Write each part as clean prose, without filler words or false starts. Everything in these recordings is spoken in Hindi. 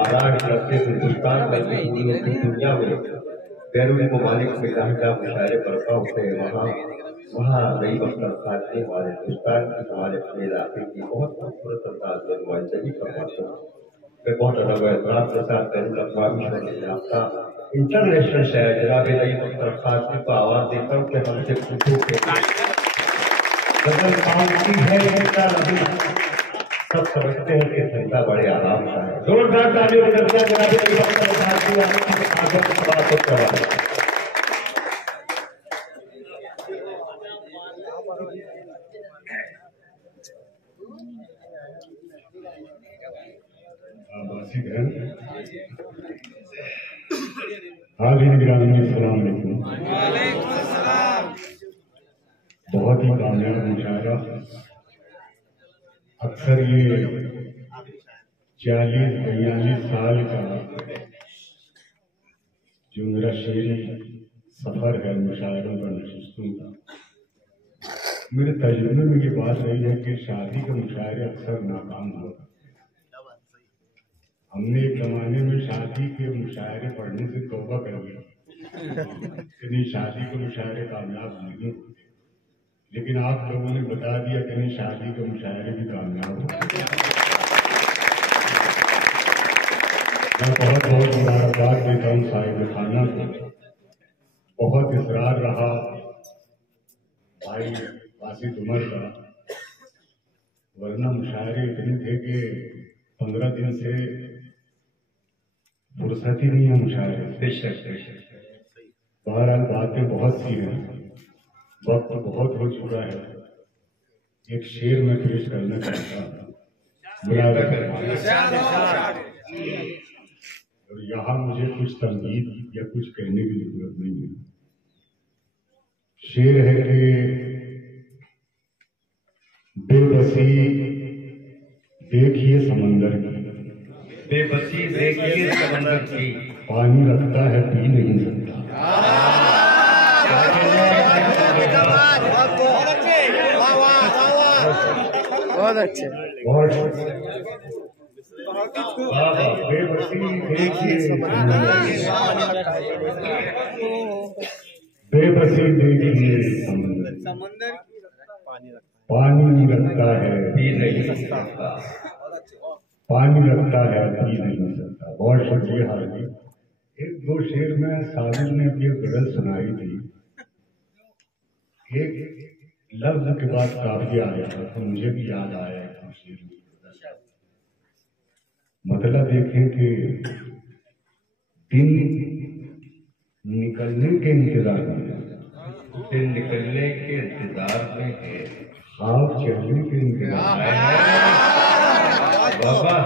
महाराष्ट्र से हिंदुस्तान में की दुनिया में बैरूनी ममालिक में जहाँ मुशायरे बरपा होते हैं वहाँ नई मकसद खाते हमारे हिंदुस्तान की हमारे अपने इलाके की बहुत खूबसूरत अंदाज में नुमाइंदगी फरमाते हैं। मैं बहुत अदब एहतराम के साथ आपका इंटरनेशनल शहर जनाब नई मकसद खाते को आवाज देता हूँ कि हमसे पूछो के सब समझते हैं कि धंधा बड़े आराम का है। जोरदार तालियों में जनाब नई मकसद खाते बहुत ही कामयाब मुशायरा। अक्सर ये 40-42 साल का जो मेरा शेरी सफर है मुशायरों का, नशिस्तों का, मेरे तजुर्बे में ये बात रही है कि शादी के मुशायरे अक्सर नाकाम होता। हमने एक जमाने में शादी के मुशायरे पढ़ने से तौबा कर लिया, नहीं शादी के मुशायरे कामयाब नहीं होते, लेकिन आप लोगों ने बता दिया कि नहीं शादी के मुशायरे भी कामयाब होते। मैं बहुत बहुत मुबारकबाद देता हूँ साहिब खाना को। बहुत इसरार रहा भाई वासिद उमर का, वरना मुशायरे इतने थे कि 15 दिन से फुर्सत ही नहीं है मुशायरे। बेशक बहरहाल बातें बहुत सी हैं, वक्त बहुत हो चुका है। एक शेर में पेश करना चाहता हूँ और यहाँ मुझे कुछ तंकीद या कुछ कहने की जरूरत नहीं है। शेर है कि बेबसी देखिए समंदर की, बेबसी देखिए समंदर की, पानी रखता है पी नहीं सकता। बहुत अच्छे बेबसी देखिए बेबसी देखिए समंदर पानी रखता है पी नहीं सकता, पानी रखता है पी नहीं सकता। बहुत शुक्रिया हाजी। एक दो शेर में साबिर ने अपनी गजल सुनाई थी, एक लफ्ज के बाद काफिया आया तो मुझे भी याद आया एक शेर में। मतलब देखें कि दिन निकलने के इंतजार में, दिन निकलने के इंतजार में है, ख्वाब चलने के इंतजार में, बाबा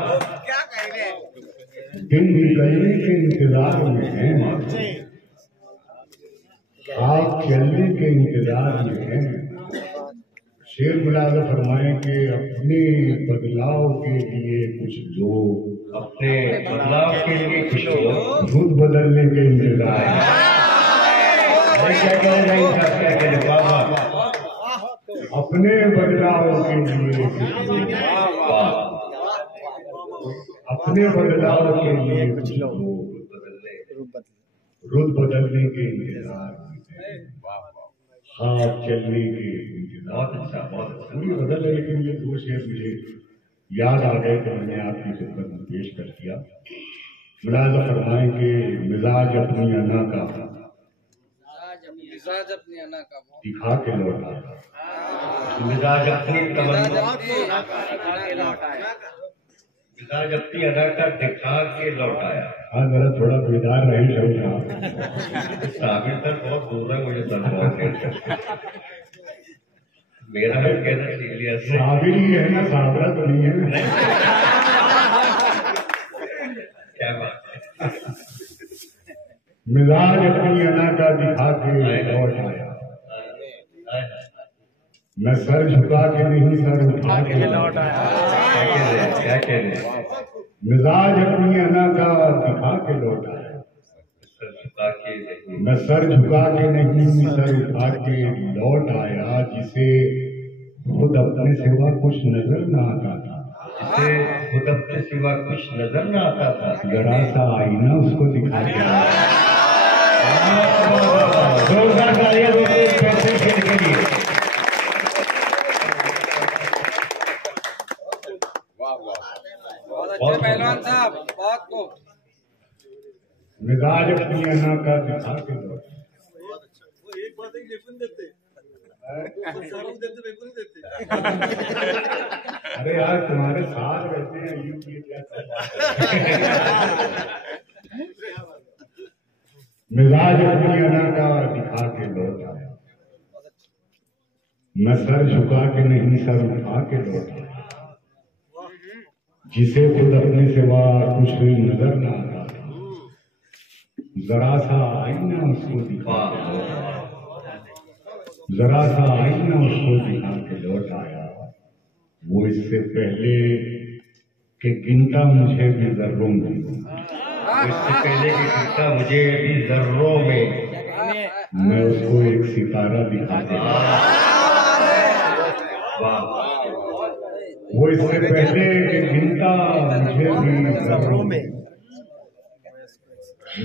दिन निकलने के इंतजार में है, ख्वाब चलने के इंतजार में है। शेर मुलाज़ा फरमाए कि अपने बदलाव के लिए कुछ लोग, अपने बदलाव के लिए कुछ लोग खुद बदलने के इंतजार में। अपने बदलाव के लिए कुछ लोग, अपने बदलाव के लिए कुछ लोग रुत बदलने के इंतजार में, हाथ चलने के बहुत अच्छा पूरी बदल है। लेकिन ये दो शेर मुझे याद आ गए तो मैंने आपकी खिदमत में पेश कर दिया। मुलाज़ा फरमाएं कि मिजाज अपनी अना का दिखा के लौटाया, मिजाज अपनी मिजाज अपनी अदा का दिखा के लौटाया। हाँ जरा थोड़ा बेदार रहे शौका। साबिर तक बहुत दूर है, मुझे सर बहुत मेरा भी कहना सीरियस है। साबिर ही है ना, साबरा तो नहीं है ना। क्या बात है। मिजाज अपनी अना का दिखा के लौट आया, मैं सर झुका के नहीं सर उठा के लौट आया। क्या कह रहे? मिजाज अपनी अना का दिखा के लौट आया, मैं सर झुका के नहीं सर उठा के लौट आया, जिसे खुद अपने सिवा कुछ नजर न आता था। उसे खुद अपने सिवा कुछ नजर न आता था। जरा सा आईना उसको दिखा दिया। जोरदार तालियां दोस्तों के लिए। बहुत पहलवान साहब, बहुत को मिजाज अपनी अन्ना का दिखा के दो। एक बात ही लेकिन देते अरे यार तुम्हारे साथ रहते हैं यूं ये क्या मिजाज अपनी अन्ना का दिखा के लौट आया। मैं सर झुका के नहीं सर उठा के लौट आया। जिसे खुद अपने सिवा कुछ नजर न आता था, जरा सा आईना उसको दिखा के लौट आया। जरा सा आईना उसको दिखा के लौट आया। वो इससे पहले कि गिनता मुझे भी जर्रों में, इससे पहले कि गिरता मुझे भी जर्रों में, मैं उसको एक सितारा दिखा दे। वो इससे पहले कि गिनता मुझे भी जर्रों में,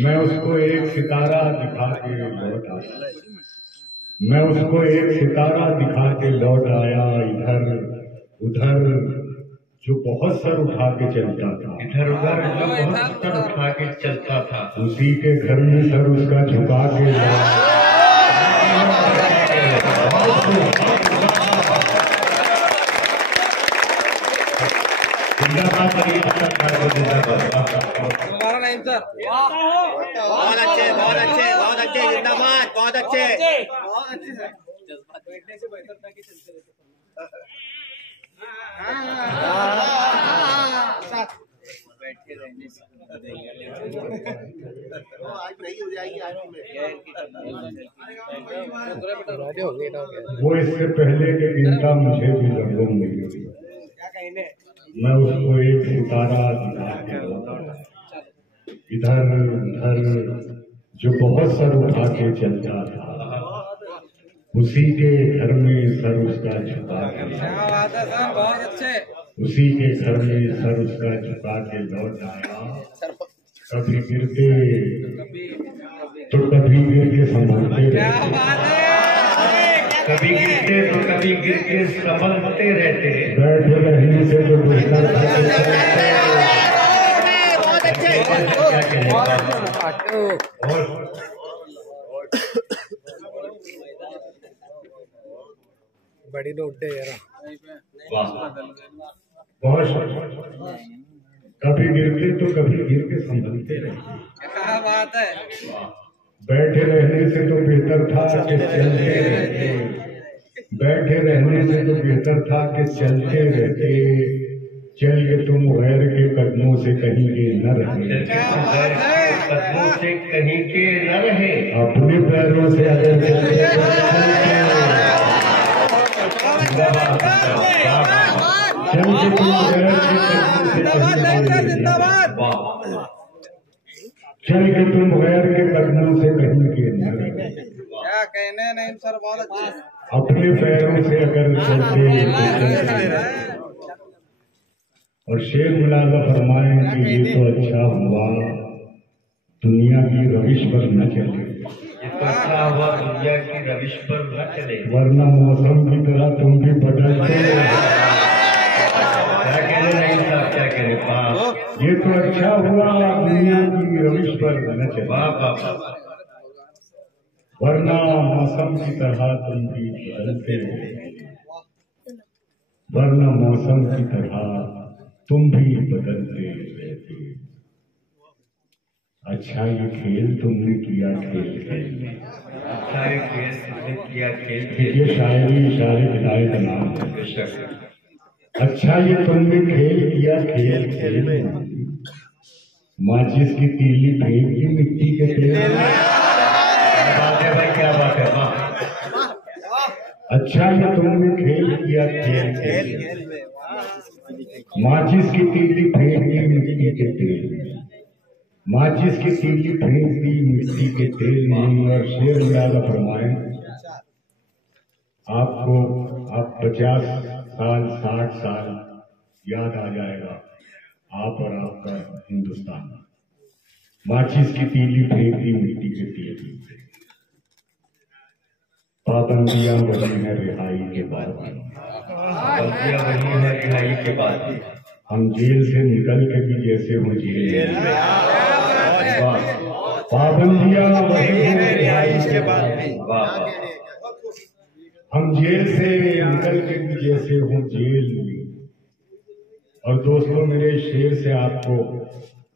मैं उसको एक सितारा दिखा के लौट आया। मैं उसको एक सितारा दिखा के लौट आया। इधर उधर जो बहुत सर उठा के चलता था, इधर उधर जो बहुत सर उठा के चलता था, उसी के घर में सर उसका झुका के तुम्हारा नाम सर। बहुत अच्छे, बहुत अच्छे, बहुत अच्छे, जिंदाबाद, बहुत अच्छे, बहुत अच्छे सर। बैठने से बेहतर था कि चलते रहते। बैठ के रहने से आज नहीं हो जाएगी आज वो इससे पहले के गिनता मुझे भी जरूर मिली। क्या कहने, मैं उसको एक सितारा दिखा के लौटा। इधर उधर जो बहुत सर उठा के चलता था, उसी के घर में सर उसका झुका के, क्या बात है सर, बहुत अच्छे, उसी के घर में सर उसका झुका के लौट आया। कभी गिरते तो कभी गिर के संभलते क्या रहते, बात है, कभी गिरते तो कभी गिर के संभलते रहते। बैठे रहने से तो बिस्तर बहुत अच्छे, बड़ी नोट है यार। बहुत कभी गिरते तो कभी गिर के संभलते रहते। क्या बात है, बैठे रहने से तो बेहतर था कि चलते रहते। बैठे रहने से तो बेहतर था कि चलते रहते। चल के तुम गैर के कदमों से कहीं के न रहे, कदमों से कहीं के न रहे, अपने पैरों से अगर चलते चल के तुम गैर के कदमों से जिंदाबाद, चल के तुम गैर के कदमों से कहीं के न रहे। क्या कहने नहीं सर, बहुत अच्छे, अपने पैरों से अगर चलते। और शेर मुलाजा फरमाए कि ये तो अच्छा हुआ दुनिया की रविश पर न चले, ये तो अच्छा हुआ दुनिया की रविश पर न चले, वरना मौसम की तरह तुम भी बदलते। क्या कहने नहीं साहब, क्या कहने पाप। ये तो अच्छा हुआ दुनिया की रविश पर न चले, वरना मौसम की तरह तुम भी बदलते रहे, वरना मौसम की तरह तुम भी बदलते रहते। अच्छा ये खेल तुमने किया, खेल खेल अच्छा ये खेल तुमने किया, खेल ये शायरी शायरी विदाई का नाम है। बेशक अच्छा ये तुमने खेल किया, खेल खेल माचिस की तीली फेंक दी मिट्टी के तेल में। क्या बात है भाई, क्या बात है, वाह। अच्छा ये तुमने खेल किया, खेल खेल माचिस की तीली फेंक दी मिट्टी के तेल में, माचिस की तीली फेंक दी मिट्टी के तेल में। और शेर मुलाजा फरमाए आपको, आप 50 साल 60 साल याद आ जाएगा आप और आपका हिंदुस्तान। माचिस की तीली फेंकती मिट्टी के तेल, पाबंदियां बनी है रिहाई के बाद, पाबंदियां बनी है रिहाई के बाद, हम जेल से निकल के भी जैसे हो जेल में। पाबंदियां बनी है रिहाई के बाद, हम जेल से निकल के भी जैसे हो जेल में। और दोस्तों, मेरे शेर से आपको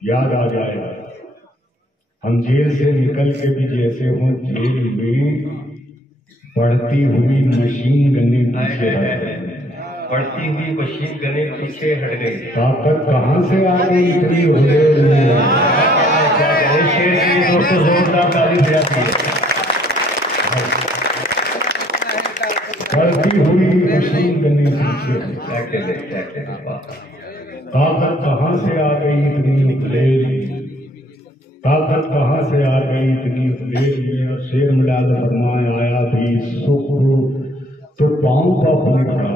याद आ जाएगा, हम जेल से निकल के भी जैसे हो जेल में, बढ़ती हुई मशीन गने पीछे हट गई, बढ़ती हुई मशीन गने पीछे हट गई। ताकत कहाँ से आ गई इतनी हुए में? शेर के लिए दोस्तों जोरदार ताली बजाती है। बढ़ती हुई मशीन गने पीछे हट गई, ताकत कहाँ से आ गई इतनी प्लेन, ताकत कहाँ से आ गई इतनी प्लेन में। और शेर मिलाद फरमाए आया भी सुख तो पाँव का अपने खड़ा,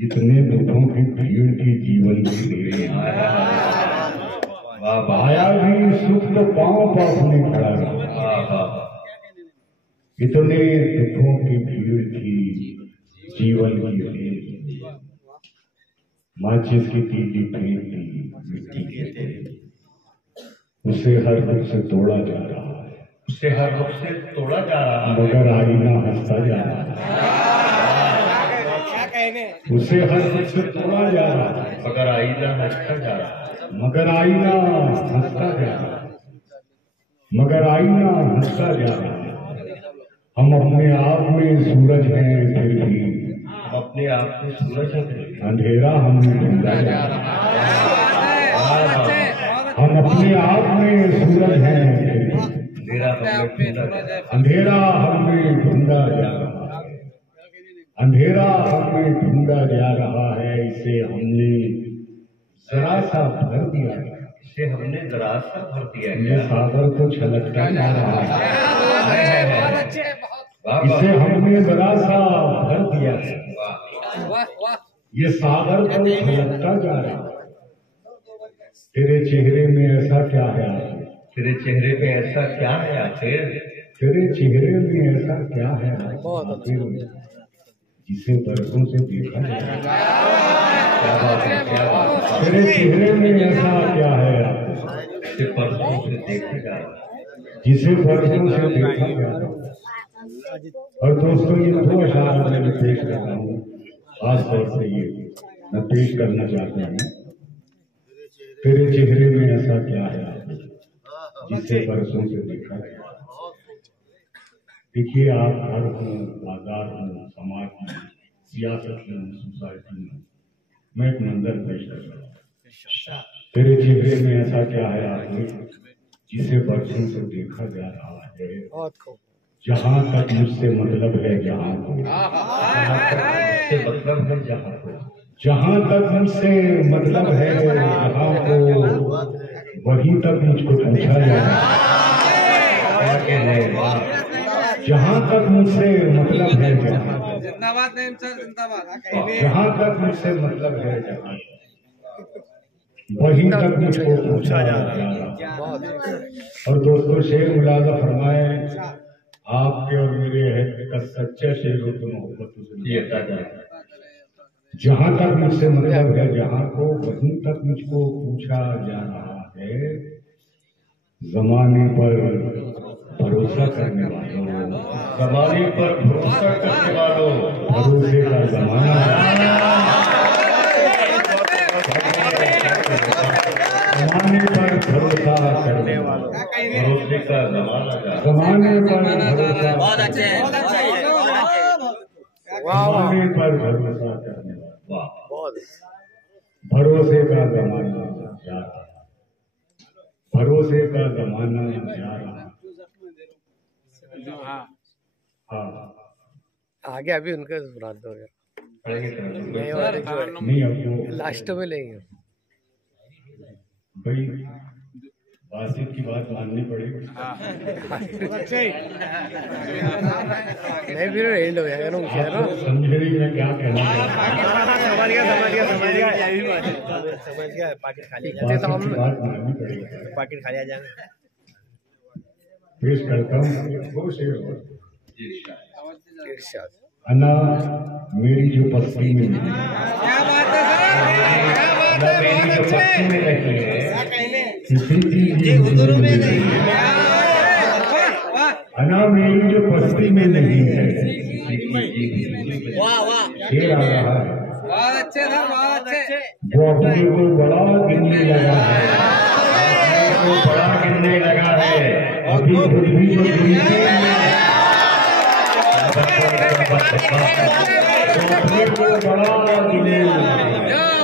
इतने दुखों की भीड़ की जीवन की रे आया भी सुख तो पाँव का अपने खड़ा रहा, इतने दुखों की भीड़ की जीवन की रे। माचिस की तीली फेंकती मिट्टी के तेल, उसे हर रुख से तोड़ा जा रहा है, उसे हर रुख से तोड़ा जा रहा है, मगर आईना हंसता जा रहा है। उसे हर रुख से तोड़ा जा रहा है, मगर आईना हंसता जा रहा है, मगर आईना हंसता जा रहा है, मगर आईना हंसता जा रहा है। हम अपने आप में सूरज हैं फिर भी, अपने आप में सूरज है, अंधेरा हमें ढूंढा जा रहा है। हम अपने आप में सूरज हैं फिर भी, अंधेरा हमें ढूंढा जा रहा है, अंधेरा हमें ढूंढा जा रहा है। इसे हमने जरा सा भर दिया, इसे हमने जरा सा भर दिया, ये सागर को छलकता जा रहा है, इसे हमने जरा सा भर दिया, ये सागर को छलकता जा रहा है। तेरे चेहरे में ऐसा क्या है आखिर, तेरे चेहरे में ऐसा क्या है आखिर, तेरे चेहरे में ऐसा क्या है आखिर, जिसे बरसों से देखा जाए। क्या बात है, क्या बात है। तेरे चेहरे में ऐसा क्या है आखिर, जिसे बरसों से देखा जा रहा है, जिसे बरसों से देखा जा रहा है। और दोस्तों, ये दो अशार मैं पेश कर रहा हूँ, खास तौर से ये मैं पेश करना चाहता हूँ। तेरे चेहरे में ऐसा क्या है जिसे बरसों से देखा गया। देखिए, आप घर हो, बाजार हो, समाज में, सियासत में, सोसाइटी में, मैं एक मंजर पेश कर रहा हूँ। तेरे चेहरे में ऐसा क्या है आपने जिसे बरसों से देखा जा रहा है। जहाँ तक मुझसे मतलब है जहाँ को, इससे मतलब है जहाँ को, जहाँ तक मुझसे मतलब है जहाँ को, वहीं तक मुझको पूछा जाए। जहाँ तक मुझसे मतलब है जहाँ, जिंदाबाद नहीं सर, जिंदाबाद। जहाँ तक मुझसे मतलब है जहाँ, वहीं तक मुझको पूछा जा रहा। और दोस्तों, शेर मुलाजा फरमाए, आपके और मेरे अहद का सच्चा शेर हो तो मोहब्बत उसे आता जाए। जहाँ तक मुझसे मतलब है जहाँ को, वहीं तक मुझको पूछा जा रहा है। जमाने पर भरोसा करने वालों, जमाने पर भरोसा करने वालों, भरोसे का जमाना, जमाने पर भरोसा करने वालों, भरोसे का जमाना, जमाने पर भरोसा, बहुत अच्छे, जमाने पर भरोसा करने वालों, वाह, भरोसे का जमाना जा रहा, भरोसे का जमाना जा रहा। हाँ, आगे अभी उनका सुना दो यार। नहीं, नहीं अब वो लास्ट में लेंगे भाई, बासित की बात माननी पड़ेगी। नहीं फिर एंड हो जाएगा ना मुझे ना। समझ रही मैं क्या कहना समझ गया पाकिट खाली बात माननी पड़ेगी। पाकिट खाली आ जाएगा। पेश करता हूँ वो शेर इरशाद। अन्ना मेरी जो बस्ती में मिली, क्या बात है सर, क्या बात है, बहुत अच्छे जी हुजूर में नहीं। अन्ना मेरी जो बस्ती में नहीं है, वाह वाह, शेर आ रहा है। बहुत अच्छे सर, बहुत अच्छे। वो अपने को बड़ा गिनने लगा है, अपने को बड़ा गिनने लगा है। अभी खुद भी जो गिनते हैं, अपने को बड़ा गिनने लगा है।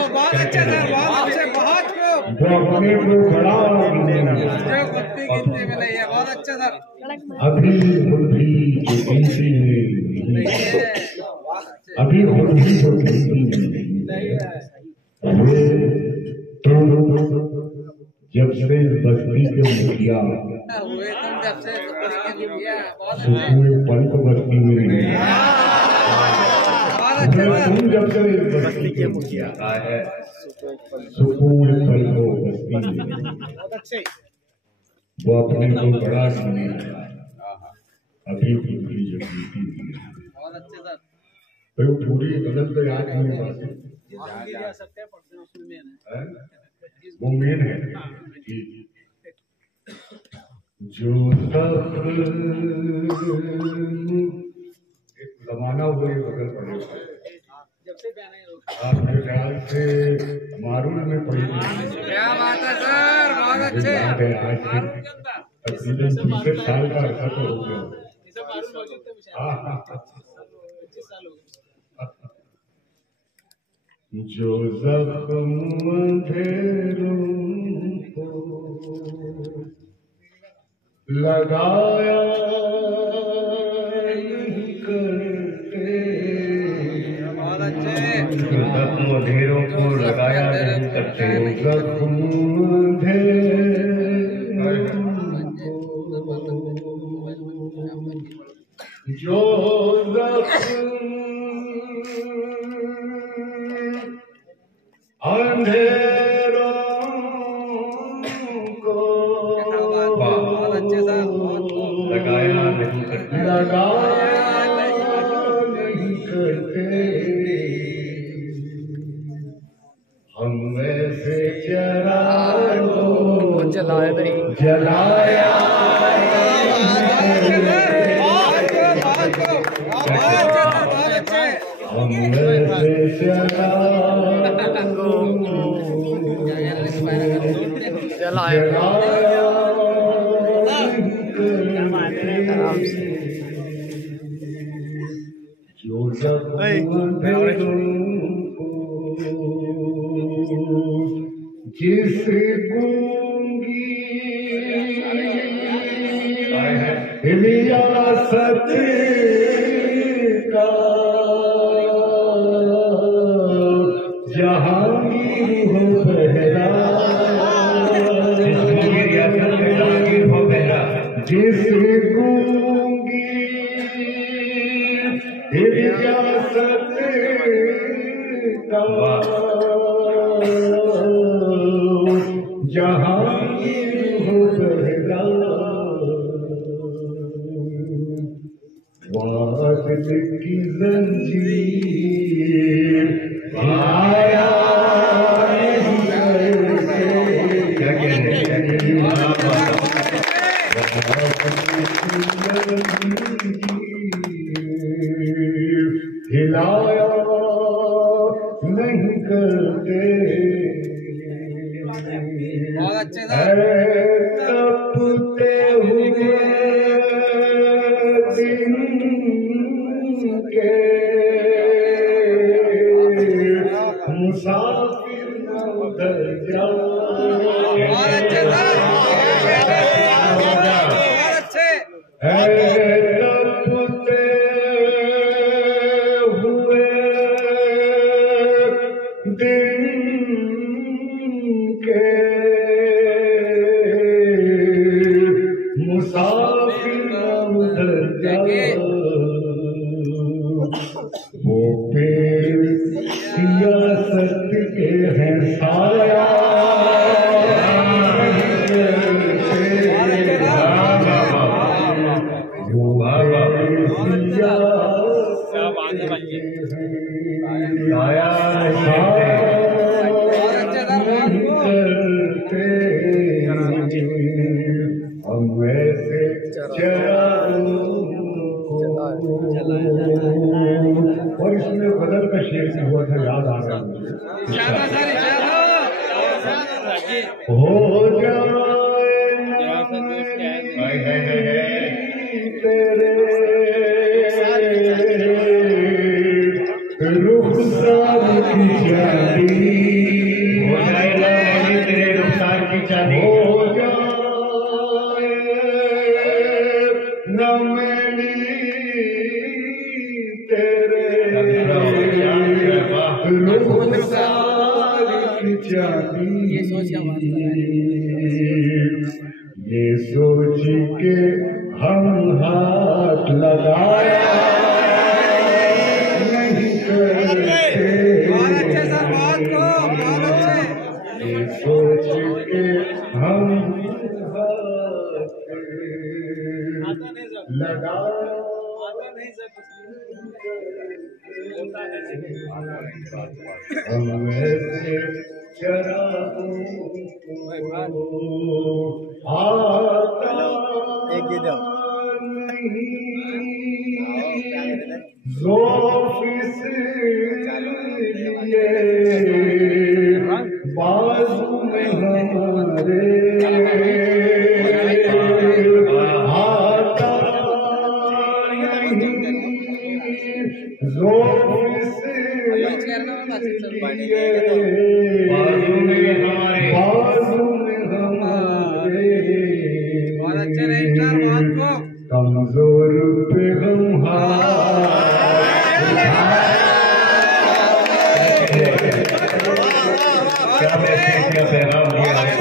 बहुत अच्छे सर, बहुत अच्छे, बहुत खूब। वो अपने को बड़ा गिनने लगा है। जो कुत्ते गिनती में नहीं है, बहुत अच्छे सर। अभी खुद भी जो गिनती में नहीं है, अभी खुद भी जो गिनती में नहीं है। वे तो जब से बस्ती के मुखिया हुए तुम जब से उसके दुनिया, बहुत अच्छे, सुकून पल को बस्ती में नहीं है। बहुत अच्छे सर। तुम जब से बस्ती के मुखिया है, सुकून पल को बस्ती में नहीं है। वो अपने को बड़ा गिनने लगा है, अभी खुद भी जो गिनती में नहीं है। बहुत अच्छे सर। तो पूरी गजल तो याद नहीं बात है, वो मेन है जी। जो तक एक जमाना हुआ ये गजल पड़ेगा, आप मेरे ख्याल से मारून में पड़ी थी। क्या बात है सर, बहुत अच्छे। याद है आज से तकरीबन 30 साल का अर्सा तो हो गया। हाँ हाँ, जो जख्म अंधेरों को लगाया नहीं करते, बहुत अच्छे। जो जख्म अंधेरों को लगाया नहीं करते, जख्म अंधेरों को जो जख्म अंधेरों को बहुत अच्छे सर, बहुत खूब। लगाया नहीं करते, लगाया नहीं करते, हम वैसे चिरागों जलाया नहीं, जलाया हम वैसे चिरागों जलाया जो जब जिस गूंगी रियासत का जहांगीर हो बहरा, जहांगीर हो बहरा, जिस गूंगी रियासत का जहांगीर हो बहरा, वादिल की जंजीर आया क्या कहने हिलाया नहीं करते, बहुत अच्छे सर। तपते हुए दिन के मुसाफिर न उधर जाओ। बहुत अच्छे सर, बहुत अच्छे। तपते हुए दिन के फिर न उधर जाओ, वो पेड़ सियासत के हैं साया, हम वैसे और इसमें बदल का शेर भी हुआ था, याद आ रहा है हो तेरे रुखसार की चांदी, हो जाए तेरे रुखसार की चांदी, हो जाए न मैली तेरे रुखसार की चांदी। ये सोच के हम हाथ लगाया नहीं करते, ये सोच के हम हाथ लगाया हम ऐसे शराबों को आता ज़ौफ़ इसलिए बाजू में हमारे आता नहीं, ज़ौफ़ इसलिए बाजू में हमारे कमजोर पे हम क्या पैगाम दिया है,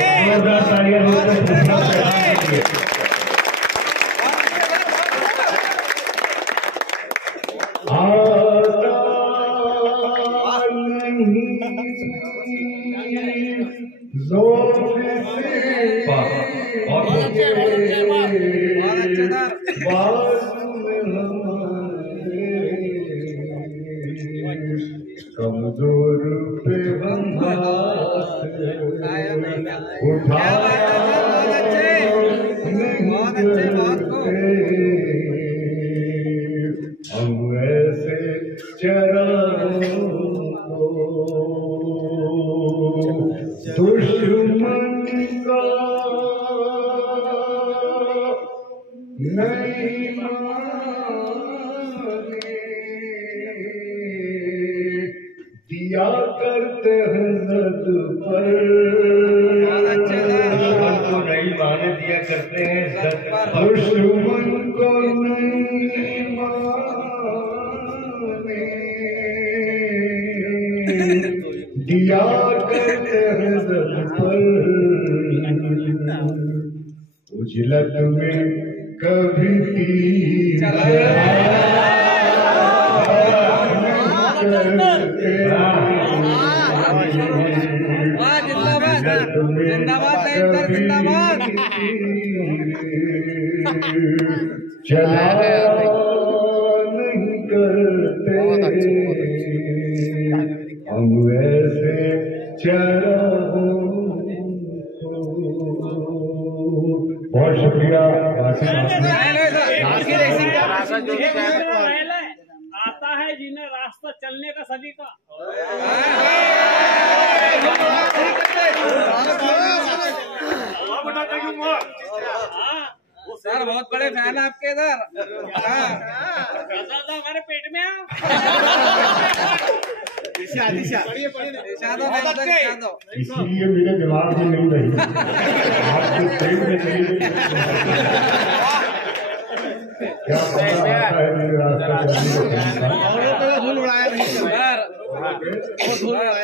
कमजोर पे हम हम ऐसे चराओं को दुश्मन का नहीं दिया करते हैं ज़द पर, को नहीं माने दिया करते हैं ज़द पर, दुश्मन को नहीं माने दिया करते हैं ज़द पर, उजलत में कभी तीर चला नहीं करते हम ऐसे चराओं को। बहुत शुक्रिया। आता है जिन्हें रास्ता चलने का सभी का। सर बहुत बड़े फैन आपके इधर। हमारे पेट में इसीलिए मेरे दिमाग में नहीं रही, आपके पेट में चली गई। क्या पता आता है मेरे रास्ता धूल उड़ाया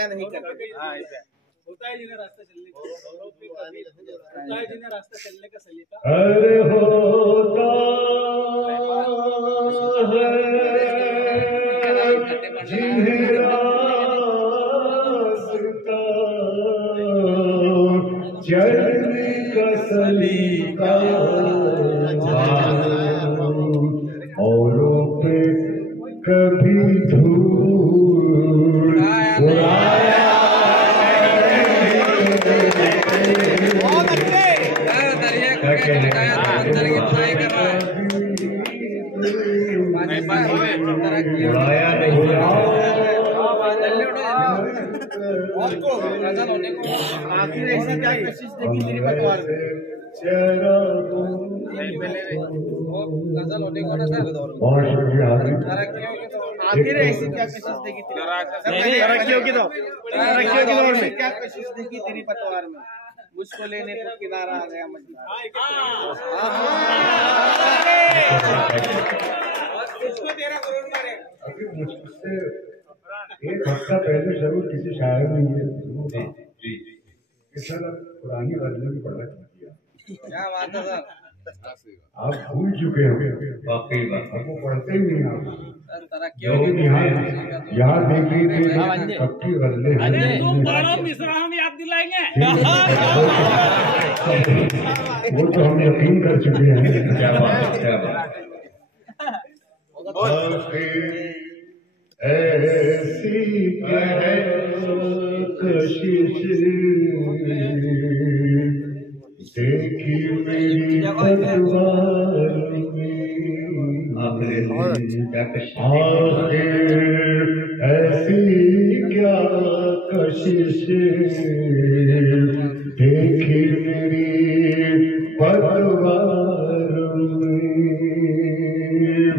नहीं होता है जिन्हें रास्ता चलने का होता है जिन्हें रास्ता चलने का सलीका। अरे होता है जिन्हें रास्ता चलने का सलीका औरों पे कभी धूल उड़ाया। आखिर ऐसी क्या कोशिश देखी तेरी पतवार में? आखिर ऐसी क्या कोशिश देखी तरक्कियों की दौर में क्या कोशिश देखी तेरी पतवार में? मुझको लेने को किनारा आ गया मजबूर। मुझसे एक हफ्ता पहले जरूर किसी शायर ने ये सर पुरानी गजलें भी पढ़ा किया। क्या बात है सर, आप भूल चुके हो वाकई बात, आपको पढ़ते ही नहीं आप। लेकिन यहाँ देख लीजिए सबकी गजलें हैं। तुम पढ़ो मिश्रा, हम याद दिलाएंगे। वो तो हम यकीन कर चुके हैं। क्या बात ऐसी कशिश देखी मेरी पतवार में, आखिर ऐसी क्या कशिश देखी मेरी पतवार में,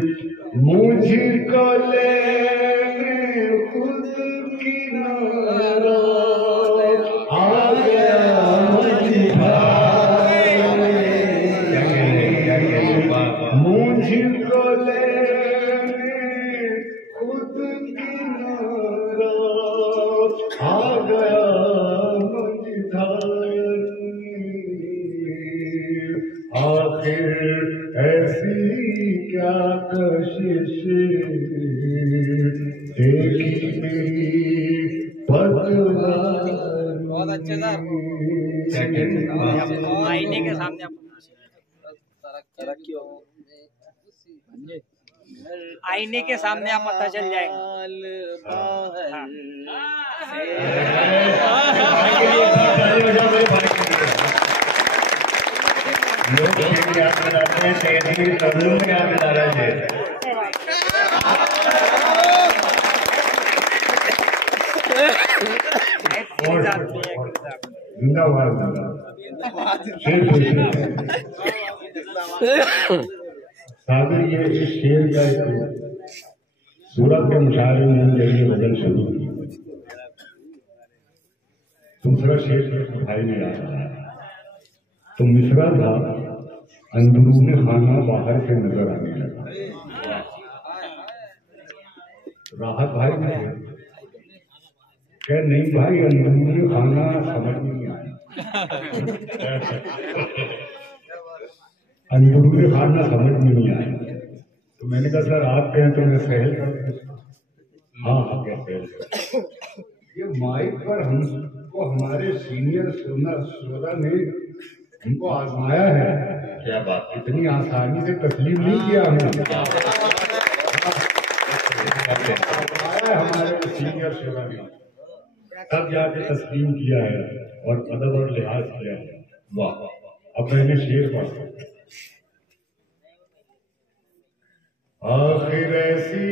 मुझको लेने खुद किनारा आ गया मुझको लेने खुद किनारा आ गया मझधार में, आखिर ऐसी क्या कशिश देखी मेरी पतवार। बहुत अच्छे सर। आईने के सामने आईने के सामने आप पता चल जाएगा। लोग याद कराते हैं, तेरी कबूल में याद करा रहे थे। जिंदाबाद सागर, ये इस शेर का सूरत के मुशायरे में जरिए बदल शुरू हुई। दूसरा शेर भाई ने याद आया तो मिसरा था, अंदरूनी खाना बाहर से नजर आने लगा। राहत भाई ने क्या नहीं भाई, अंदरूनी खाना समझ नहीं आया। अंदरूनी खाना समझ में नहीं आया तो मैंने कहा सर आप कहें तो मैं सहल कर। हाँ क्या सहल कर। ये माइक पर हमको हमारे सीनियर श्रोता ने हमको आजमाया है। क्या बात, इतनी आसानी से तस्लीम नहीं किया हमने। आजमाया हमारे सीनियर श्रोता ने, तब जाके तस्लीम किया है और अदब और लिहाज किया है। वाह, अब मैंने शेर पढ़ा। आखिर ऐसी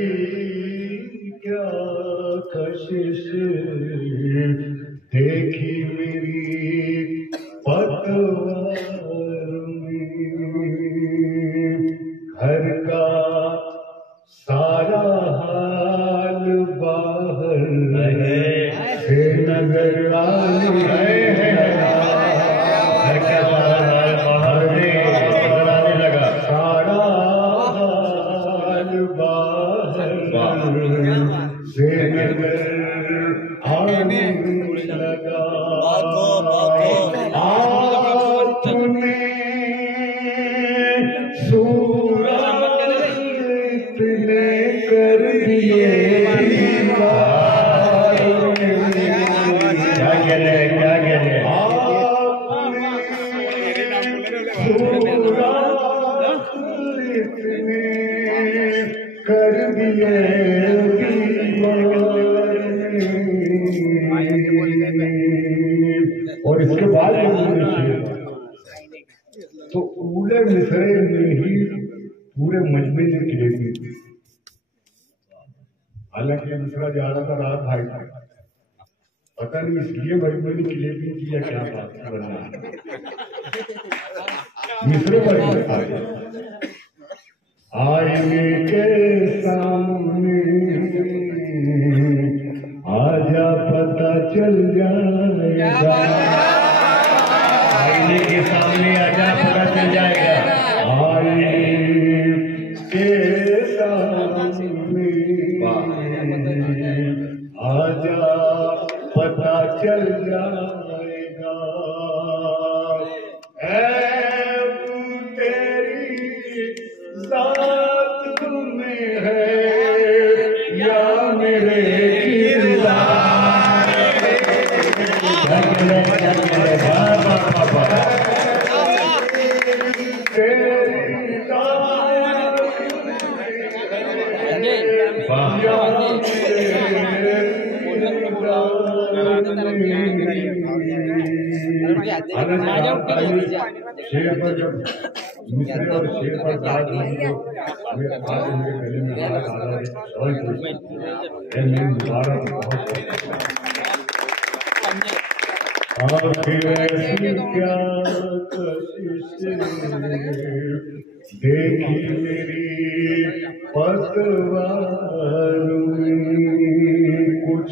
क्या कशिश देखी मेरी पतवार में, घर का सारा हाल बाहर से नजर आने लगा, सारा हाल बाहर से नजर आने लगा। पूरे मजमे ने जलेबी थी। हालांकि दूसरा ज्यादा था रात भाई था, पता नहीं इसलिए मजमे ने जलेबी की या क्या बात बनना दूसरे मजमे आए आईने के सामने आजा पता चल जाएगा, आईने के सामने आजा पता चल जाएगा, आईने के सामने आजा पता चल जाएगा, तेरी साथ में है या मेरे शेर पर जब मिसरे और शेर पर दाग लगी तो आज उनके गले में हाथ आ रहा है मुबारक बहुत आखिर ऐसी क्या कशिश देखी मेरी पतवार में, कुछ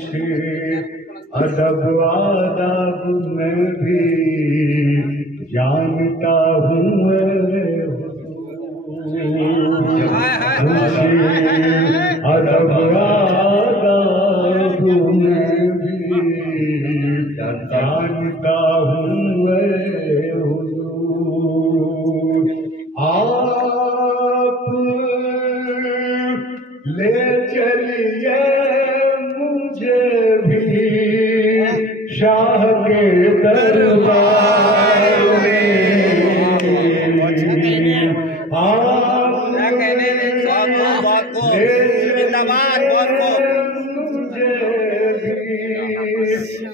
अदब आदाब में भी जानता हूँ अदब आदाब में भी जानता हूँ आप ले चलिए मुझे भी शाह के दरबार में, आप मुझे भी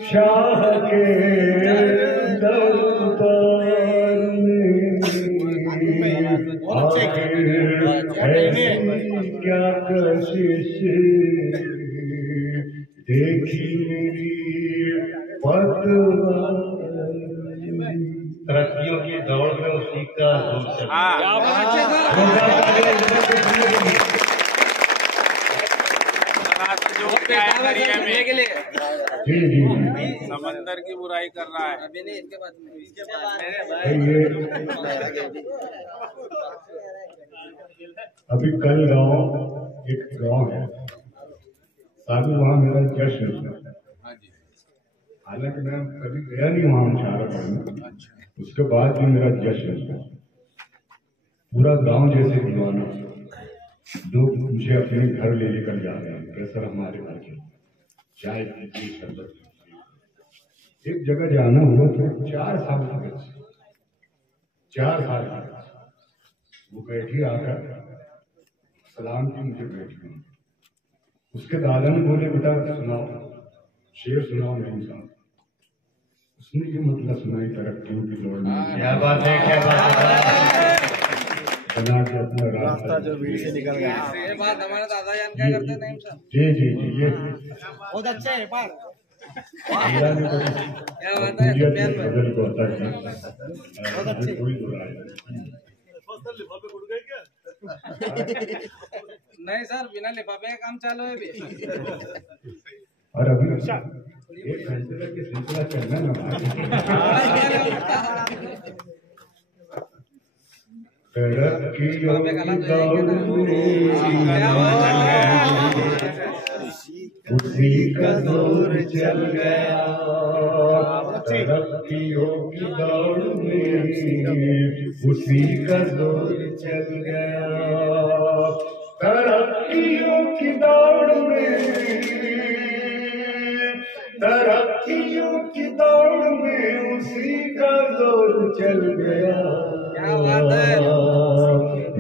शाह के दरबार में, क्या कशिश देखी मेरी पतवार, तरक्कियों की दौड़ में उसी का समंदर की बुराई कर रहा है। अभी कल एक गांव है साधु, वहाँ मेरा जश्न है। हालांकि मैं कभी गया नहीं वहाँ मुशायरा पढ़ने, उसके बाद भी मेरा जश्न है। पूरा गांव जैसे दीवाना, लोग मुझे अपने घर ले लेकर जा रहे हैं, सर हमारे घर के चाय पीजिए शरबत। एक जगह जाना हुआ तो 4 साल की बच्ची, 4 साल की वो बैठी आकर सलाम की मुझे बैठी। उसके दादा ने बोले बेटा सुनाओ, शेर सुनाओ नहीं साहब। उसने ये मतलब सुनाई तरक्कियों की दौड़ में। क्या बात है, क्या बात है। बना के अपना रास्ता जो भीड़ से निकल गया। ये बात हमारे दादा जान क्या करते थे साहब। जी जी जी, ये बहुत अच्छा है बात। क्या बात है, बदल को आता है। बहुत अच्छे, कोई बुराई नहीं सर, बिना लिफाफे का काम चालू है अभी। और अभी 1 घंटे तक ये सिलसिला चलना ना। तरक्कियों की दौड़ में उसी का दौर चल गया, तरक्कियों की दौड़ में उसी का दौर चल गया, तरक्कियों की दौड़ में, तरक्कियों की दौड़ में उसी का दौर चल गया। क्या बात है।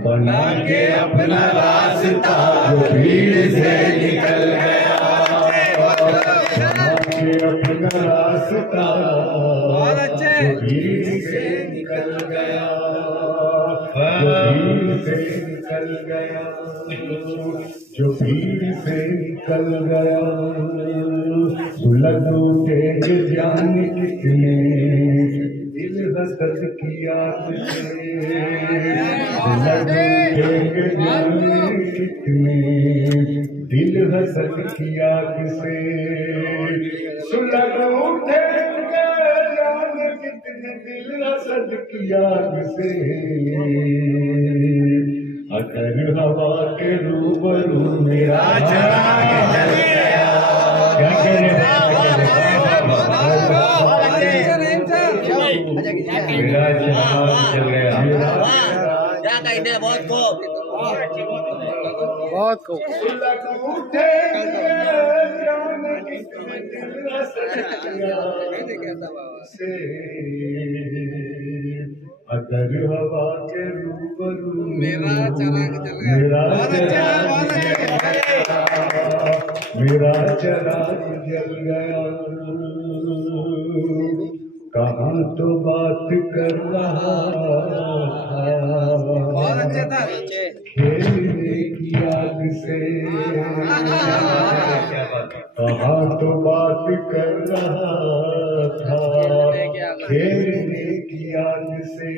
बना के अपना रास्ता जो भीड़ से निकल गया, अपना रास्ता बहुत अच्छे भीड़ से निकल गया, भीड़ से निकल गया, जो भीड़ से निकल गया, सुलग उठेंगे जान कितने दिल हसद की आग से, सुलग उठेंगे जान कितने दिल हसद की आग से, सुलग उठेंगे जान कितने दिल हसद की आग से, अगर हवा के रूबरू मेरा चराग जल गया, क्या करें मेरा चराग जल गया, क्या कहते हैं, बहुत खूब, बहुत खूब। सुलग उठे जान कितने दिल हसद की आग से, अगर हवा के रूबरू मेरा चराग जल गया, मेरा चराग जल गया, कहाँ तो बात कर रहा था खेलने की आग से, कहाँ तो बात कर रहा था खेलने की आग से,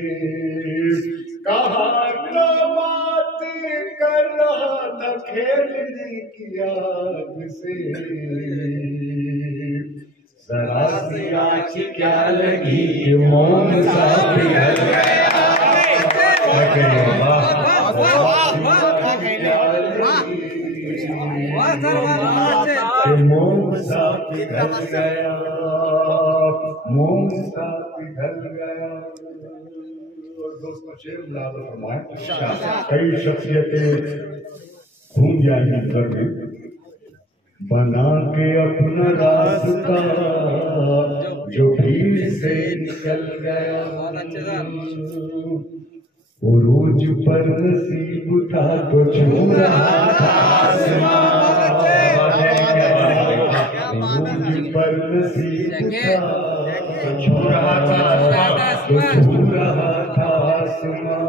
कहाँ तो बात कर रहा था खेलने की आग से, जरा सी आँच क्या लगी मोम सा पिघल गया, मोम सा पिघल गया, मोम सा पिघल गया। और दोस्तों शेर मुलाज़ा फरमाएं, कई शख्सियतें घूम जाएंगी घर में, बना के अपना रास्ता जो भीड़ से निकल गया, उरूज पर नसीब था तो छू रहा था आसमां, उरूज पर नसीब था तो छू रहा था आसमां,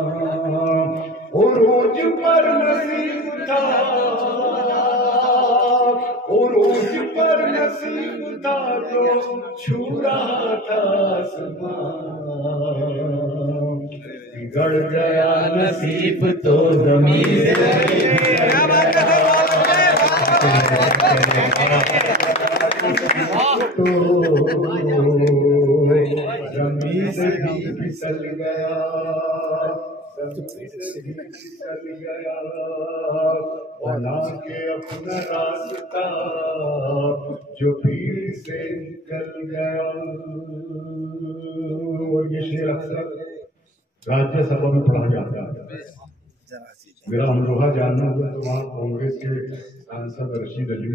उरूज पर नसीब था, उरूज पर नसीब था तो छू रहा था आसमां, बिगड़ गया नसीब तो ज़मीन से, ज़मीन से भी फिसल गया, फिसल गया, बना के अपना रास्ता जो भीड़ से निकल गया। और ये शेर अक्सर राज्यसभा में पढ़ा जाता है। मेरा अमरोहा जानना हुआ तो वहाँ कांग्रेस के सांसद रशीद अली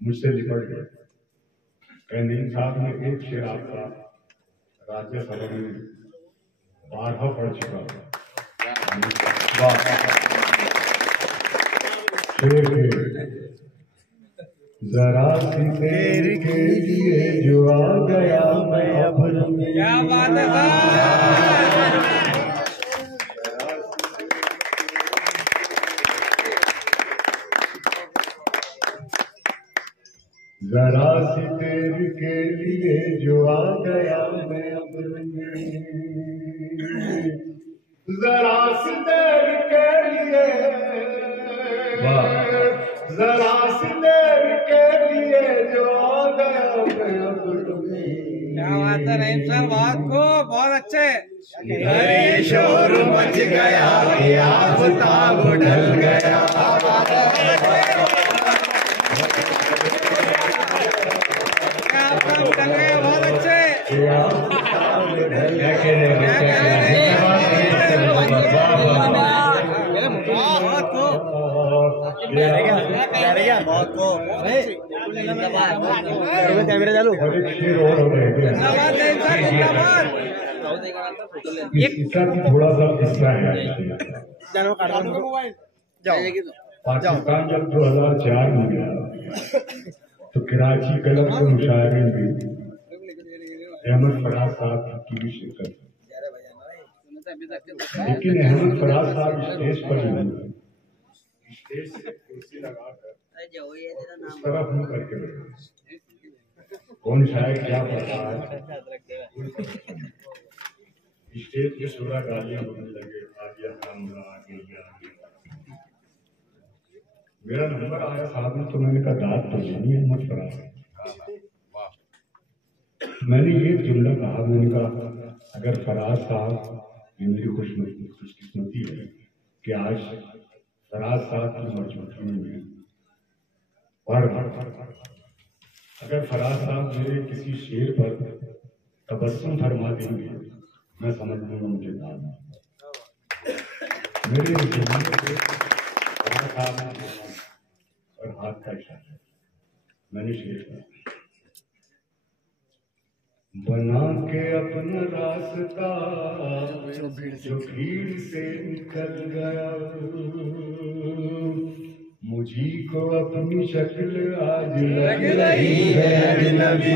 मुझसे निपट गए, नहीं साहब ने एक शेर आपका राज्यसभा में 12 पढ़ चुका शेर जरा सी देर के लिए जो आ गया मैं अभर में, क्या बात है, जरा सी देर के लिए जो आ गया मैं अब्र में, जरा सी देर के लिए, जरा सी देर के लिए जो आ गया मैं अब्र में। क्या बात है रहीम सर, बहुत खूब, बहुत अच्छे। अरे शोर मच गया, आफताब ढल गया, बहुत अच्छे। कैमरा चालू, इसका भी थोड़ा सा किस्सा है। पाकिस्तान जब 2004 में गया तो कराची क्लब के मुशायरे में अहमद फराज साहब की टीवी शिरकत, लेकिन अहमद फराज साहब स्टेज पर नहीं, स्टेज से कुर्सी लगाकर उस तरफ मुंह करके बैठे। कौन शायद क्या पता है, स्टेज पे सूरा गालियां बोलने लगे, आ गया काम आ गया। मेरा नंबर आया साहब ने, तो मैंने कहा दाद तो नहीं अहमद फराज। मैंने ये जुमला कहा, मैंने कहा अगर फराज साहब, ये मेरी खुशकिस्मती है कि आज फराज साहब की मौजूदगी में, और अगर फराज साहब मेरे किसी शेर पर तबस्सुम फरमा देंगे, मैं समझ लूंगा मुझे दाद मेरे जुमले पे फराज साहब ने और हाथ का इशारा, मैंने शेर कहा, बना के अपना रास्ता जो भीड़ से निकल गया, मुझी को अपनी शक्ल आज लग रही है अजनबी,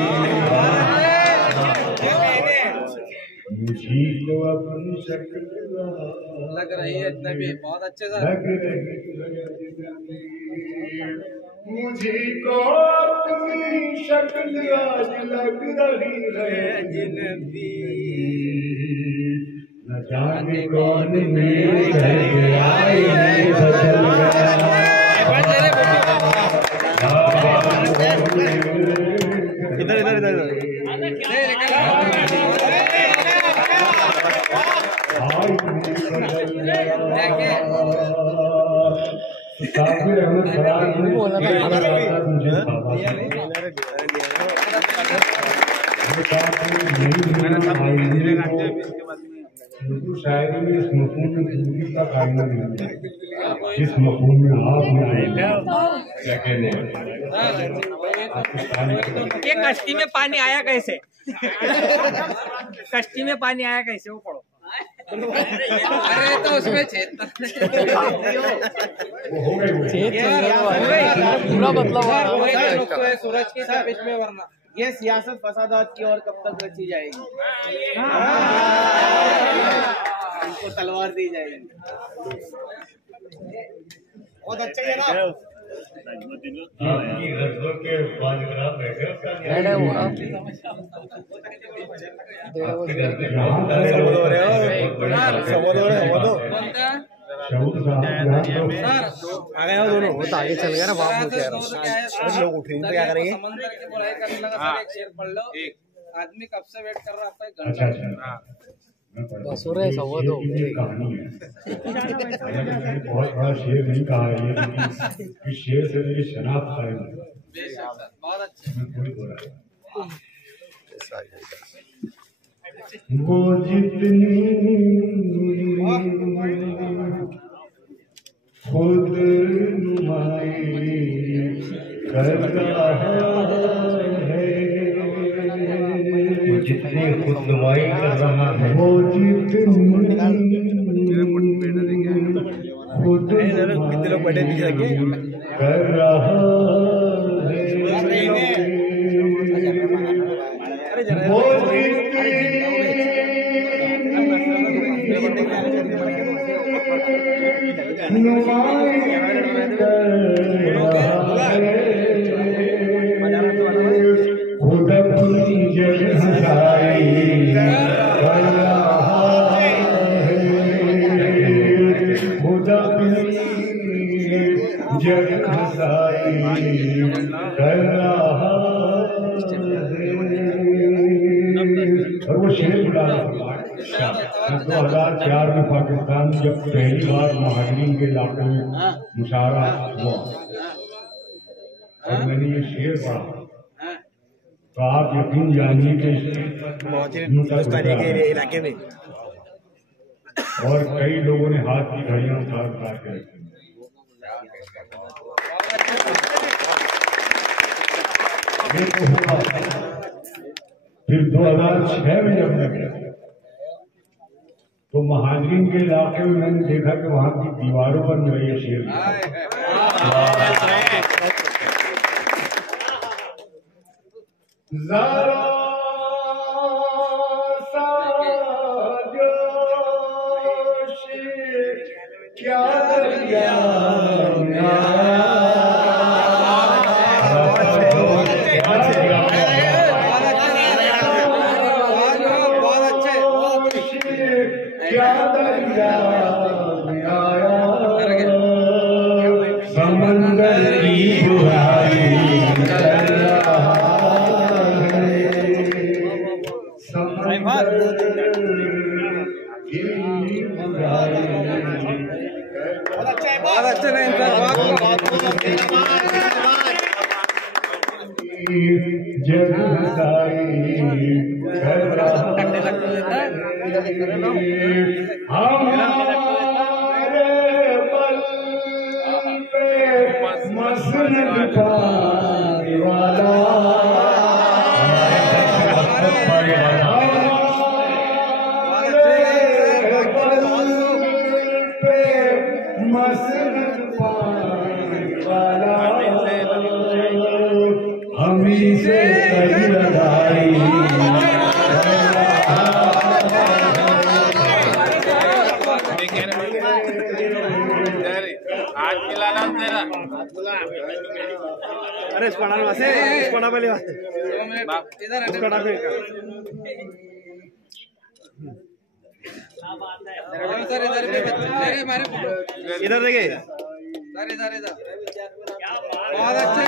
मुझी को अपनी शक्ल लग रही है अजनबी। बहुत अच्छे सर, लग रही है अजनबी, मुझे को अपनी शक्ल आज लग रही है अजनबी, न जाने कौन मेरे घर आए बदल गया। इधर इधर इधर काफिर अहमद फराज ने उर्दू शायरी में इस मफहूम में दूरी का कायना नहीं है, जिस मफहूम में आप में आए क्या कहने ये कश्ती में पानी आया कैसे? कश्ती में पानी आया कैसे, वो पढ़ो। अरे तो उसमें छेद पूरा मतलब सूरज की तपिश में, वरना ये सियासत फसादात की और कब तक रची जाएगी? इनको तलवार दी जाएगी। बहुत अच्छा है ना। के बादग्राम बैठे दोनों वो तो आगे चल गया ना, बाप लोग लोग उठ रहे हैं तो क्या करेंगे? समंदर की बुराई करने लगा सर, एक शेर पढ़ लो। आदमी कब से वेट कर रहा है आपका एक घंटा। बस हो रहे सवा दो कहानी है। बहुत बड़ा शेर नहीं कहा है, इस शेर से मेरी शनाख्त कायम है। बहुत अच्छे। वो जितनी खुद नुमाई कर रहा है, वो जितनी खुद नुमाई कर रहा है, वो जितनी खुद कर रहा है, वो खुद अपनी जगह हंसाई कर रहा है, खुद अपनी जगह हंसाई कर रहा है। और वो शेर बुला 2004 में पाकिस्तान जब पहली बार महाजरीन के इलाके में मुशारा हुआ और मैंने ये शेर पढ़ा, तो आप यकीन जानिए कि इलाके में और कई लोगों ने हाथ की घड़ियां उतार उतार के रखी। ये तो हुआ। फिर 2006 में जब मैं गया तो महाजरीन के इलाके में मैंने देखा कि वहां की दीवारों पर मेरा ये शेर जरा सा जो दरिया में आया। क्या दरिया में आया, समंदर की बुराई कर रहा है, समंदर की बुराई। बहुत अच्छे नहीं सर, जगदाई कर रहा हमारे बल पे मसनद पाने वाला, मसनद पाने वाला, हमी से कही लड़ाई। अरे स्पॉना वासे स्पॉना पहले वासे इधर स्पॉना पे सर इधर के बच्चे हमारे इधर देखिए सर इधर इधर बहुत अच्छे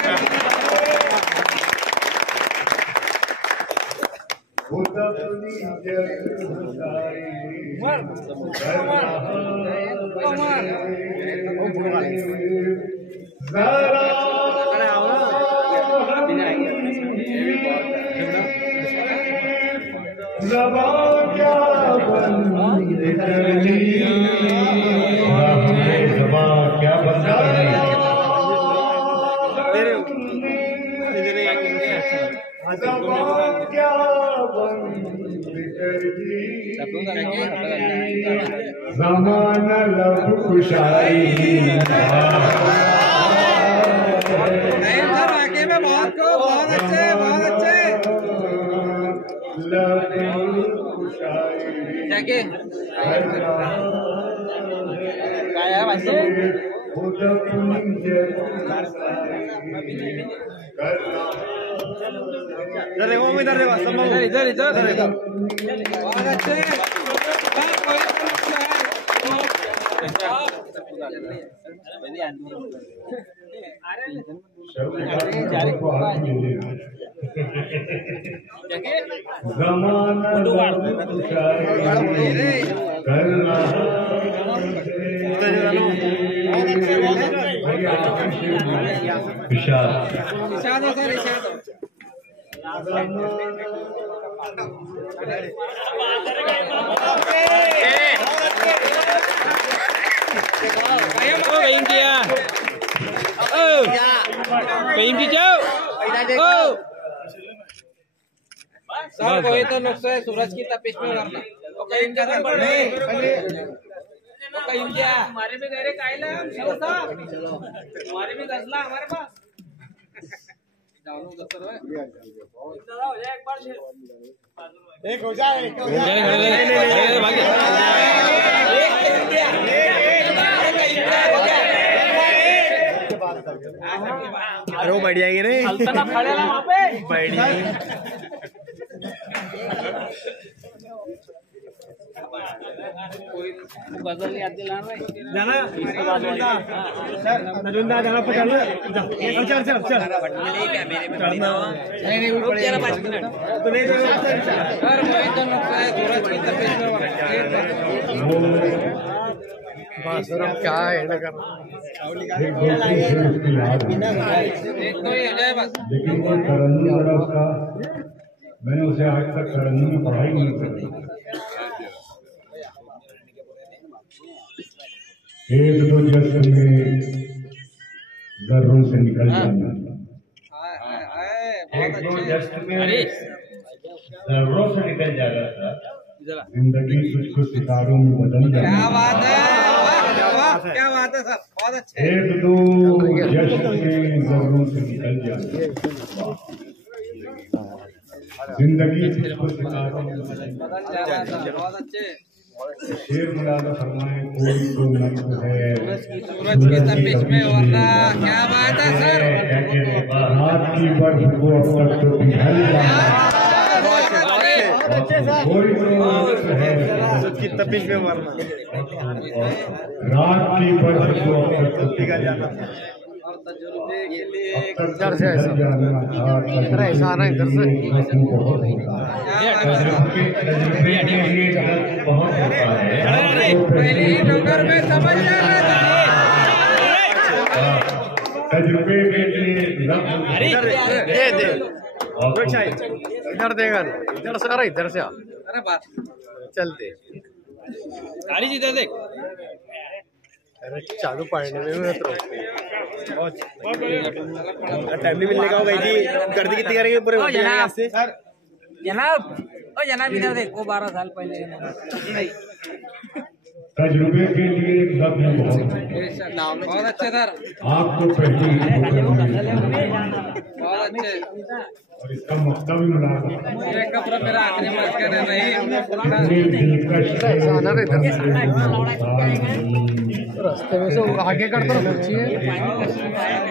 ज़बां क्या बंद करनी, ज़बां क्या बंद करनी, ज़बां क्या बंद करनी, ज़माना लब खुशाई। बहुत अच्छे बहुत अच्छे जाके क्या है वैसे इधर देखो इधर देखो इधर इधर इधर बहुत अच्छे ज़माना करना इशाद सर इशाद सर कोई तो नुस्खा है सूरज की तपिश में करना तो कहीं जगह पर नहीं तो कहीं क्या हमारे में गहरे कायला साहब हमारे में गजला हमारे पास डाउन दस्तर है एक बार एक हो जाए अरे वो बैठ जाएंगे रे खड़े ना वहाँ पे बैठ गजल याद दिला जाना नजुंदा जाना पकड़ लो चल चल चल नहीं रुक जा 5 मिनट तो नहीं सर वही तो नुस्खा है सूरज की तपिश में बस सर अब क्या है ना कर एक तो ये हो जाए बस लेकिन वो तरन्नुम जरा उसका मैंने उसे आज तक तरन्नुम में पढ़ाई नहीं करी। एक दो जश्न में जर्रों से निकल जाना, एक दो जश्न में जर्रों से निकल जाना था, जिंदगी तुझको सितारों में बदल जाना। क्या बात है क्या बात है सर बहुत अच्छे एक दो जश्न में जर्रों से निकल जाना, जिंदगी तुझको सितारों में बदल जाना। बहुत अच्छे शेर मुलाना फरमाए कोई तो नक्श है सूरज की तपिश में वरना क्या बात है सर। रात की बर्फ को अब तक तो पिघल जाए कोई तो नक्श है की तपिश में मरना, रात की बर्फ को अब तक तो पिघल जाना इधर से ऐसा ऐसा आ रहा है इधर से। बहुत होता है। पहले ही नंबर में समझ जाना तजुर्बे के लिए दे दे इधर देगा ना, इधर से आ रहा इधर से आ। अरे बात चल दे गाड़ी जी इधर देख। अरे चालू पढ़ने में मैं तो टाइम नहीं मिलने का होगा जी। कर दी कितनी करेंगे पूरे जनाब ओ जनाब इधर देखो 12 साल पहले तजुर्बे के लिए लफ्ज़ बहुत बहुत अच्छे सर, आपको पहले बहुत अच्छे। और इसका मकसद भी मिला ये कपड़ा मेरा आखिरी मैच कर नहीं ऐसा आना रे इधर से। रास्ते में से आगे कर दो,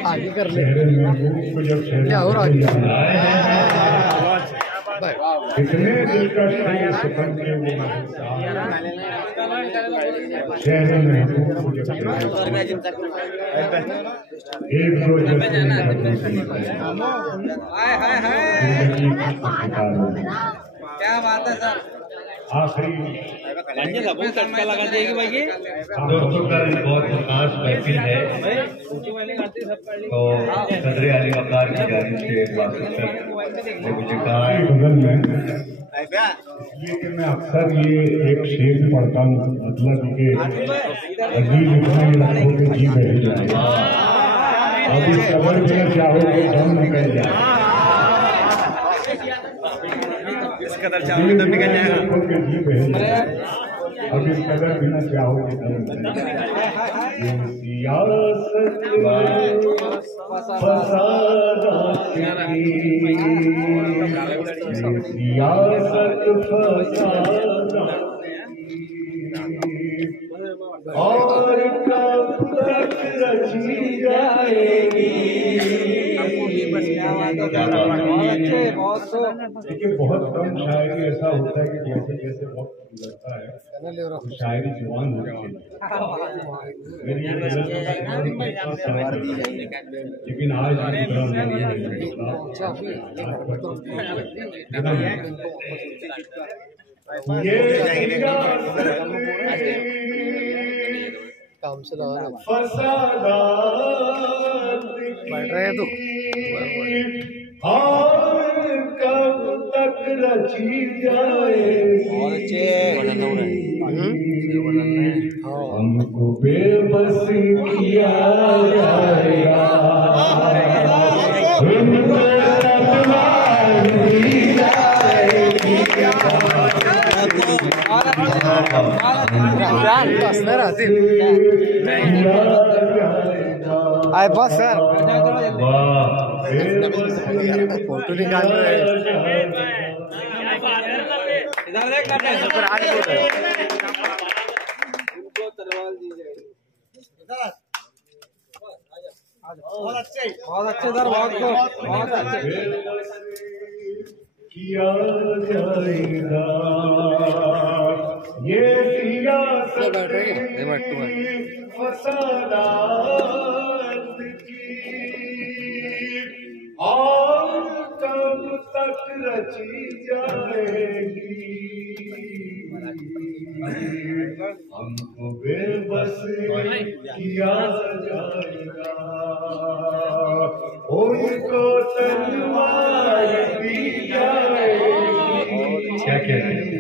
आगे कर ले क्या हो रहा है। कितने दिलकश सफर के वो शहर में एक दो हाय हाय हाय क्या बात है सर। आखिरी झटका लगा देगी भाई। दोस्तों का बहुत खास महफिल है तो सदर अली वकार की जानिब से वासिफर ने मुझे कहा है बगल में इसलिए कि मैं अक्सर ये एक शेर पढ़ता हूँ, मतलब कि अजीब इतना लगो कि जी बह जाए अब इस कबर में चाहो तो दम निकल जाए इस कदर चाहो तो निकल जाएगा कि जी बह जाए अब इस कदर बिना चाहो कि दम निकल जाए ये सियासत फसादात की सियासत फसादात और कब तक रची जाएगी। देखिए बहुत कम शायरी ऐसा होता है कि जैसे जैसे वक्त गुजरता है तो शायरी जुबान हो जाती है। लेकिन आज काम से लगा फसादात बैठ रहे हैं तो और कब तक रची जाएगी। हमको बेबस किया जाएगा हमको तकवारी जाएगी। आए बस सर फोटो निकाल रहे इधर देख बहुत अच्छे सर, बहुत अच्छे किया जाएगा ये सियासत फसादात की और कब तक रची जाएगी। हमको बेबस किया जाएगा उनको तलवार दी जाएगी। क्या कह रहे हैं?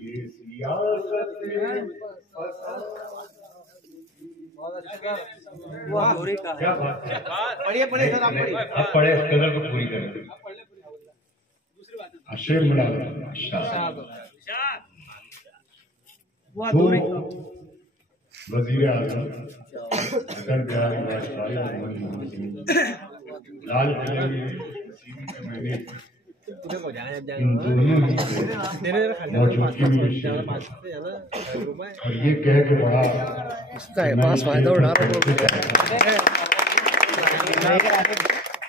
ये सियासत क्या बात है। पढ़िए सर, आप पढ़िए। आप पढ़े इस कदर को पूरी करें। शेर मिला वजीर आजम अटल बिहारी वाजपेयी और मनमोहन सिंह लाल किले में मैंने इन दोनों की मौजूदगी में विशेष और ये कह के बड़ा पास फायदा उठा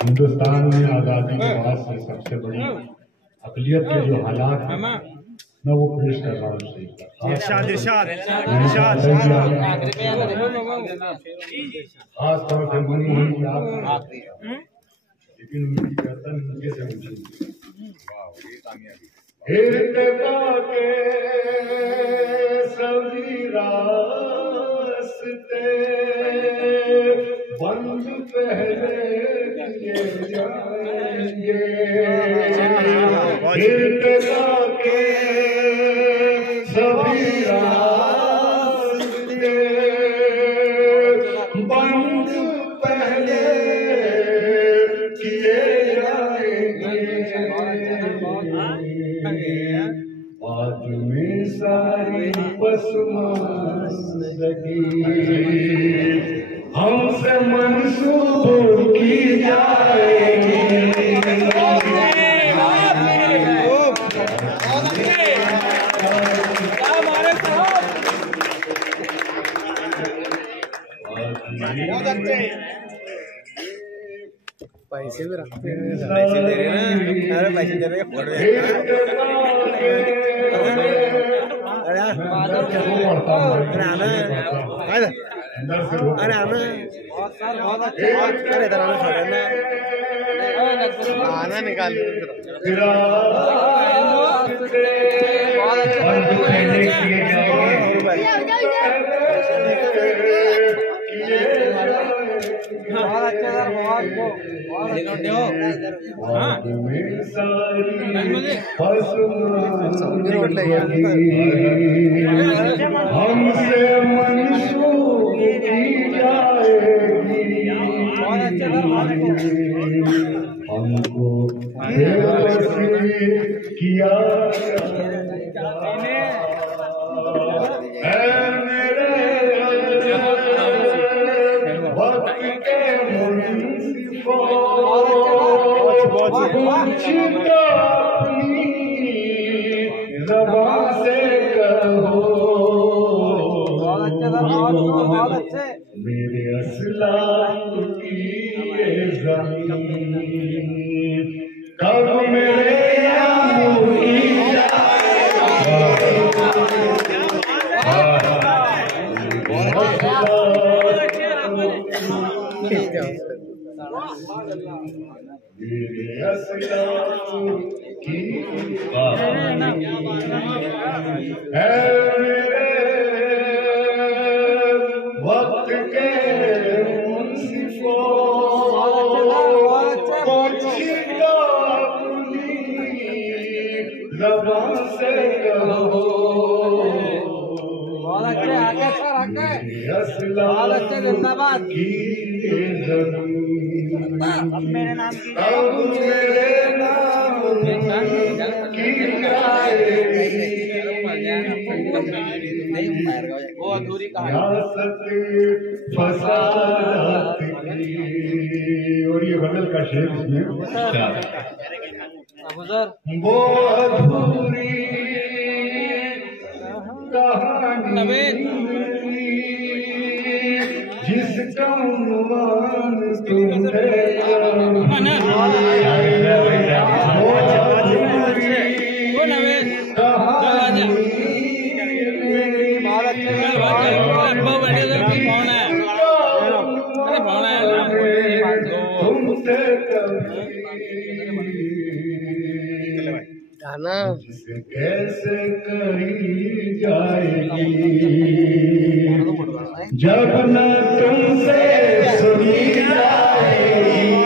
हिंदुस्तान में आज़ादी के बाद से सबसे बड़ी अक़लियत के जो हालात हैं मैं वो पेश कर रहा हूँ। खास तौर से मनमोहन की आप लेकिन उनकी गर्दन नीचे से ऊंची इर्तिका के सभी रास्ते बंद पहले किए जाएंगे। इर्तिका के सभी रास्ते बंद पहले किए जाएंगे। बाद में सारी पसमानदगी हमसे मंसूब की जाएगी। पैसे भी रखते हैं। पैसे दे रहे हैं, पैसे दे रहे हैं, फोड़ रहे हैं। अरे आना अरे आना निकाल हमसे मंसूब की जाएगी। हमको किया मेरे असलाम की ये ज़मीन कब मेरे वक्त के ज़बान से कहो जिंदाबाद। मेरे नाम की वो अधूरी फसाद और ये बदल का शेर इसमें वो अधूरी कहानी जिसका उन्वान तुमने गाना कैसे करी जाएगी जब न तुमसे सुनी जाएगी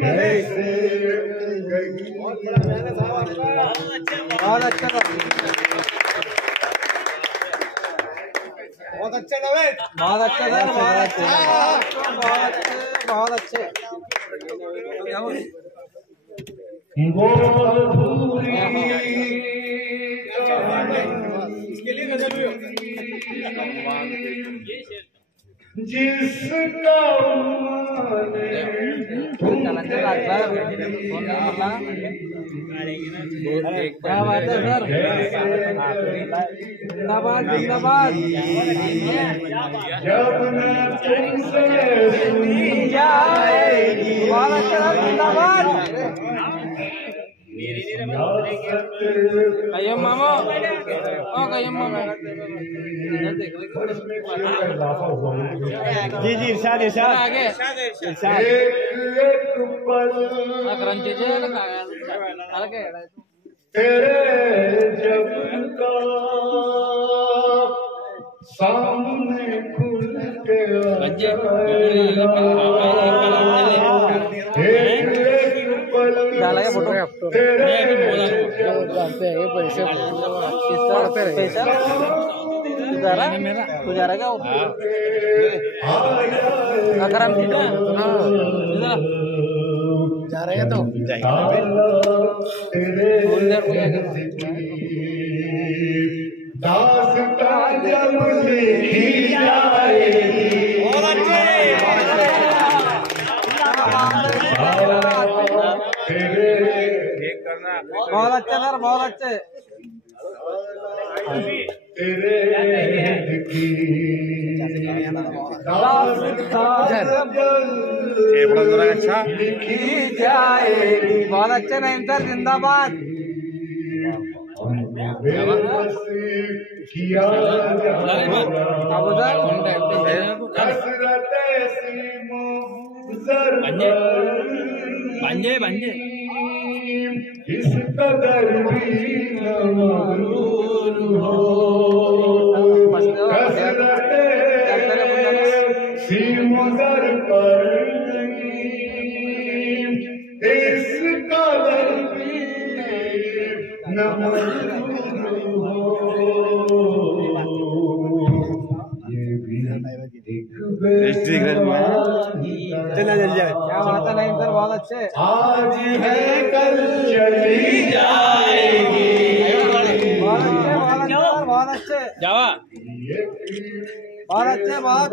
कैसे बहुत अच्छा बहुत अच्छे नवेद बहुत अच्छे सर बहुत अच्छे बहुत अच्छे वो अधूरी इसके लिए नजर भी जिसका क्या बात है सर, जिंदाबाद जिंदाबाद। जब न तुमसे सुनी जाएगी जिंदाबाद। कय्यम मामो, ओ कय्यम मामो। जी जी इरशाद इरशाद आगे इरशाद। एक पल क्रंची तेरे जब का सामने खुल के डाला फोटो जानते हैं ये पैसे तू जा रहा क्या अकरम जा रहे हैं तो दास्तां जब लिखी जाएगी बहुत अच्छे सर, बहुत अच्छे। तेरे की अच्छा लिखी जाएगी। बहुत अच्छे नहीं सर, जिंदाबाद। किया भांजे भांजे इस कदर भी न मगरूर हो कसरते सीमुदर पर इस कदर भी न मगरूर हो। ये भी चला जल जाए। क्या बात है नहीं सर, बहुत अच्छे। आज है कल चली जाएगी। बहुत अच्छे, बहुत अच्छे, बहुत अच्छे। जावा बहुत अच्छे, बहुत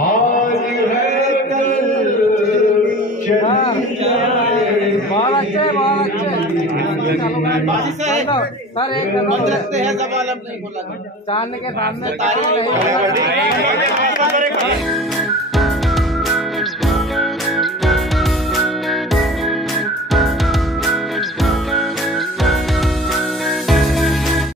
आज है कल चली जाएगी। बहुत अच्छे, बहुत अच्छे। सर एक चांद के सामने